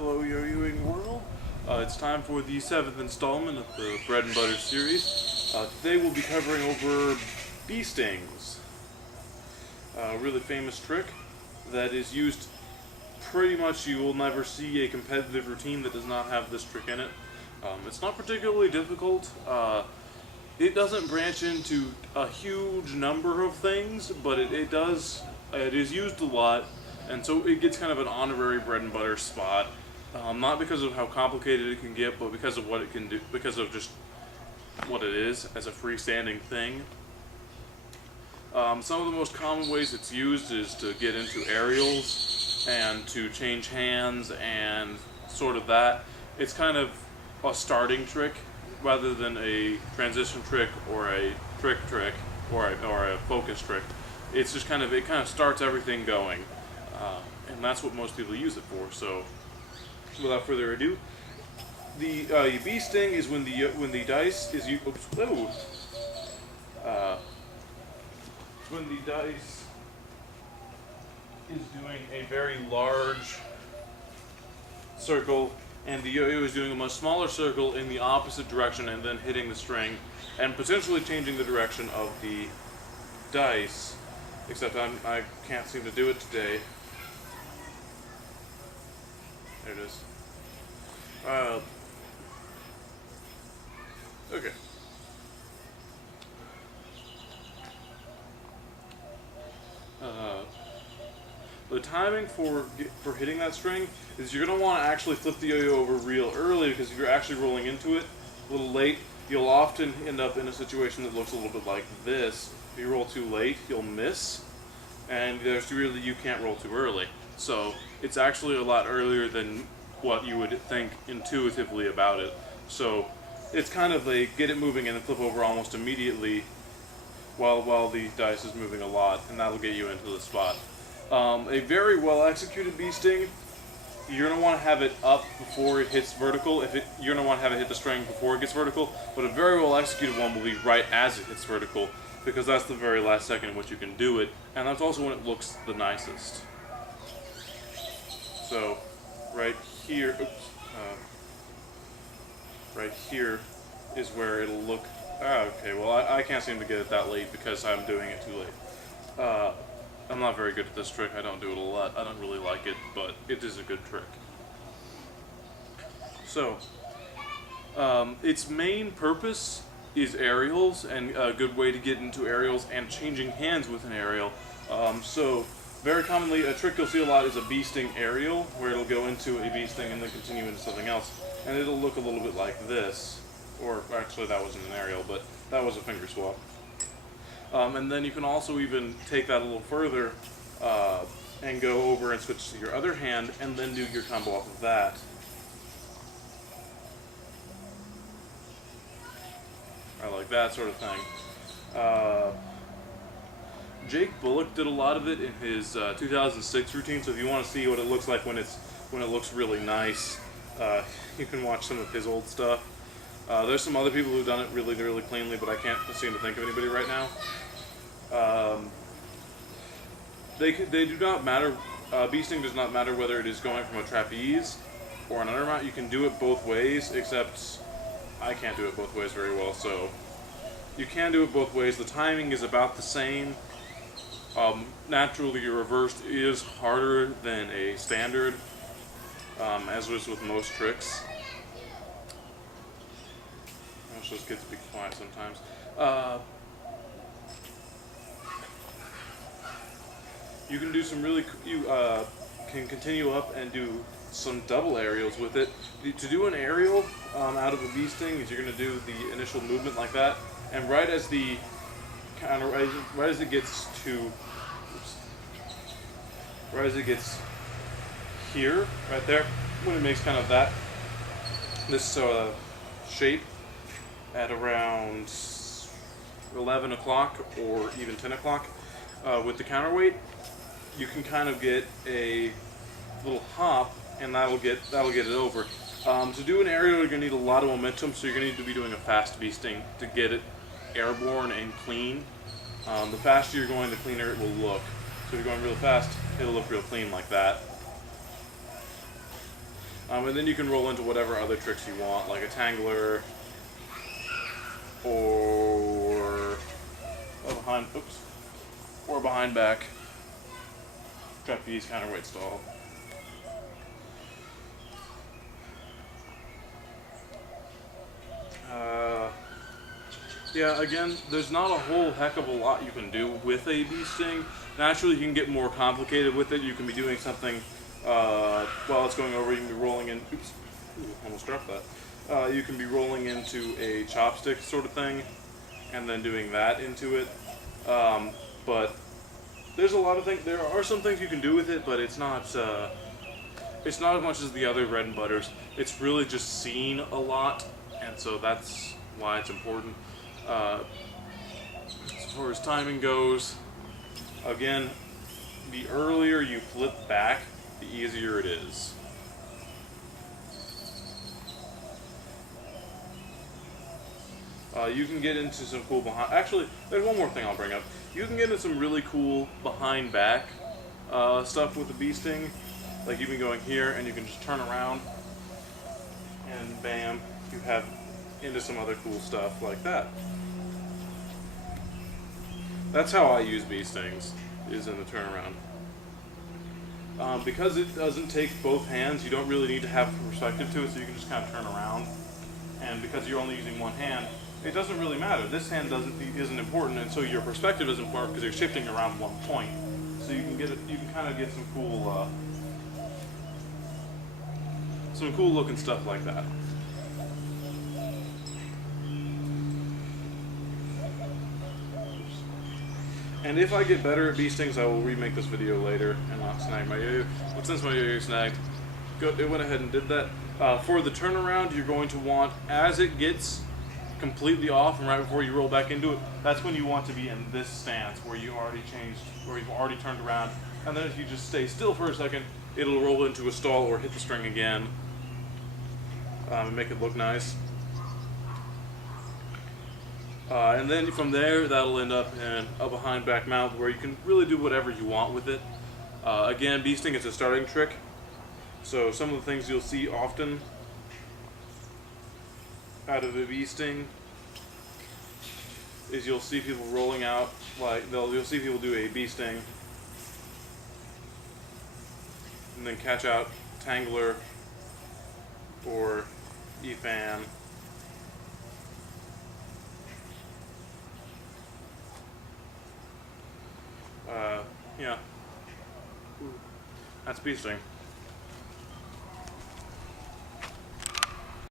Hello, yo-yoing world. It's time for the 7th installment of the Bread and Butter series. Today we'll be covering over beestings, a really famous trick that is used pretty much. You will never see a competitive routine that does not have this trick in it. It's not particularly difficult. It doesn't branch into a huge number of things, but it does. It is used a lot, and so it gets kind of an honorary bread and butter spot. Not because of how complicated it can get, but because of what it can do, because of just what it is as a freestanding thing. Some of the most common ways it's used is to get into aerials and to change hands and sort of that. It's kind of a starting trick rather than a transition trick or a trick or a focus trick. It's just kind of starts everything going, and that's what most people use it for. So, without further ado, the bee sting is when the dice is when the dice is doing a very large circle, and the yo-yo is doing a much smaller circle in the opposite direction, and then hitting the string, and potentially changing the direction of the dice. Except I can't seem to do it today. There it is. Okay. The timing for hitting that string is you're going to want to actually flip the yo-yo over real early, because if you're actually rolling into it a little late, you'll often end up in a situation that looks a little bit like this. If you roll too late, you'll miss, and there's really you can't roll too early. So it's actually a lot earlier than what you would think intuitively about it. So it's kind of a get it moving and then flip over almost immediately while the dice is moving a lot, and that'll get you into the spot. A very well executed bee sting, you're going to want to have it up before it hits vertical. You're going to want to have it hit the string before it gets vertical, but a very well executed one will be right as it hits vertical, because that's the very last second in which you can do it, and that's also when it looks the nicest. So, right here, right here is where it'll look. Okay, well I can't seem to get it that late because I'm doing it too late. I'm not very good at this trick. I don't do it a lot. I don't really like it, but it is a good trick. So, its main purpose is aerials, and a good way to get into aerials and changing hands with an aerial. So, very commonly, a trick you'll see a lot is a bee sting aerial, where it'll go into a bee sting and then continue into something else, and it'll look a little bit like this. Or actually, that wasn't an aerial, but that was a finger swap. And then you can also even take that a little further and go over and switch to your other hand, and then do your combo off of that. Or like that sort of thing. Jake Bullock did a lot of it in his 2006 routine, so if you want to see what it looks like when it looks really nice, you can watch some of his old stuff. There's some other people who've done it really, really cleanly, but I can't seem to think of anybody right now. They do not matter. Bee sting does not matter whether it is going from a trapeze or an undermount. You can do it both ways, except I can't do it both ways very well. So you can do it both ways. The timing is about the same. Naturally, reversed is harder than a standard, as is with most tricks. It's just good to be quiet sometimes. You can do some really. You can continue up and do some double aerials with it. To do an aerial out of a bee sting is you're going to do the initial movement like that, and right as it gets to, right as it gets here, right there, when it makes kind of this shape at around 11 o'clock or even 10 o'clock with the counterweight, you can kind of get a little hop, and that'll get it over. To do an aerial, you're going to need a lot of momentum, so you're going to need to be doing a fast bee sting to get it airborne and clean. The faster you're going, the cleaner it will look. So if you're going real fast, it'll look real clean like that. And then you can roll into whatever other tricks you want, like a tangler, or or behind back, trapeze, counterweight stall. Yeah, again, there's not a whole heck of a lot you can do with a beasting. Naturally, you can get more complicated with it. You can be doing something while it's going over. You can be rolling in. Oops, almost dropped that. You can be rolling into a chopstick sort of thing, and then doing that into it. But there's a lot of things. There are some things you can do with it, but it's not. It's not as much as the other bread and butters. It's really just seen a lot, and so that's why it's important. As far as timing goes, again, the earlier you flip back, the easier it is. You can get into some cool behind. Actually, there's one more thing I'll bring up. You can get into some really cool behind back stuff with the beasting. Like you can go in here and you can just turn around, and bam, you have into some other cool stuff like that. That's how I use beastings, is in the turnaround. Because it doesn't take both hands, you don't really need to have perspective to it, so you can just kind of turn around. And because you're only using one hand, it doesn't really matter. This hand isn't important, and so your perspective isn't important because you're shifting around one point. So you can kind of get some cool looking stuff like that. And if I get better at beastings, I will remake this video later and not snag my yo-yo. But since my yo-yo snagged, it went ahead and did that. For the turnaround, you're going to want, as it gets completely off and right before you roll back into it, that's when you want to be in this stance where you already changed, where you've already turned around. And then if you just stay still for a second, it'll roll into a stall or hit the string again and make it look nice. And then from there, that'll end up in a behind back mount where you can really do whatever you want with it. Again, beasting is a starting trick, so some of the things you'll see often out of a beasting is you'll see people rolling out, like you'll see people do a beasting and then catch out tangler or e-fan. Yeah, that's beasting.